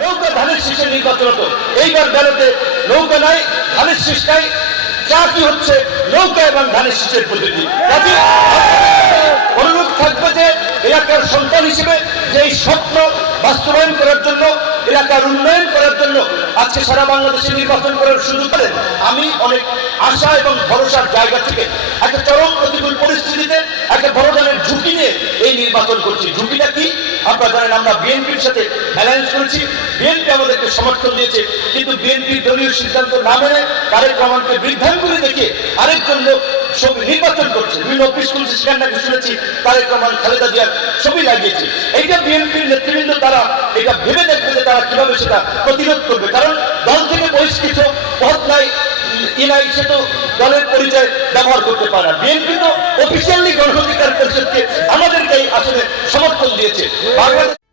নৌকা ধানের শীষের নির্বাচন হতো। এইবার ব্যালটে নৌকা নাই, ধানের শীষ নাই, যা কি হচ্ছে নৌকা এবং ধানের শীষের প্রতিনিধি। অনুরোধ থাকবে যে এলাকার সন্তান হিসেবে যে এই স্বপ্ন বাস্তবায়ন করার জন্য, এলাকার উন্নয়ন করার জন্য আজকে সারা বাংলাদেশে নির্বাচন করার সুযোগ পেলেন। আমি অনেক আশা এবং ভরসার জায়গা থেকে একটা চরম প্রতিকূল পরিস্থিতিতে একটা বড় ধরনের ঝুঁকি নিয়ে এই নির্বাচন করছি। ঝুঁকিটা কি আপনারা জানেন, আমরা বিএনপির সাথে অ্যালায়েন্স করেছি, বিএনপি আমাদেরকে সমর্থন দিয়েছে, কিন্তু বিএনপির দলীয় সিদ্ধান্ত না মেনে তারেক রহমানকে বৃদ্ধাঙ্গুলি দেখে আরেকজন লোক ছবি নির্বাচন করছে। বিভিন্ন অফিস খুলছে, সেখানে নাকি শুনেছি তারেক রহমান খালেদা জিয়ার ছবি লাগিয়েছে। এইটা বিএনপির নেতৃবৃন্দ তারা এটা ভেবে দেখবে যে তারা কিভাবে সেটা প্রতিরোধ করবে, কারণ দল থেকে বহিষ্কৃত পথ নাই নাই, সে তো দলের পরিচয় ব্যবহার করতে পারে না। বিএনপি তো অফিসিয়ালি গণ অধিকার পরিষদকে আমাদেরকেই আসলে সমর্থন দিয়েছে। বাংলাদেশ